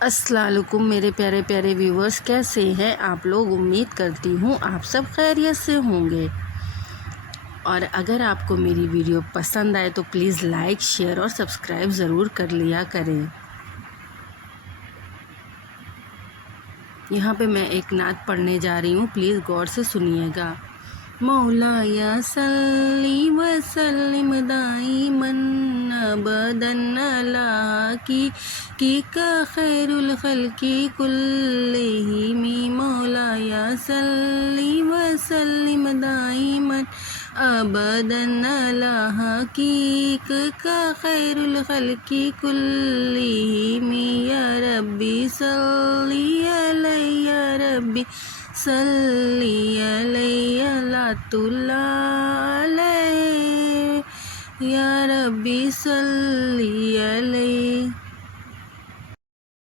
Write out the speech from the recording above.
السلام علیکم میرے پیارے پیارے ویورز، کیسے ہیں آپ لوگ؟ امید کرتی ہوں آپ سب خیریت سے ہوں گے۔ اور اگر آپ کو میری ویڈیو پسند آئے تو پلیز لائک، شیئر اور سبسکرائب ضرور کر لیا کریں۔ یہاں پہ میں ایک نعت پڑھنے جا رہی ہوں، پلیز غور سے سنیے گا۔ مولایا صلی وسلم دائما ابدا علی کی کا خیر الخلق کلہم۔ مولایا صلی وسلم دائما ابدا علی کا خیر الخلق کلہم۔ یا ربی صلی علیہ، یا ربی صلی علیہ، لات اللہ علیہ، یا ربی صلی علیہ۔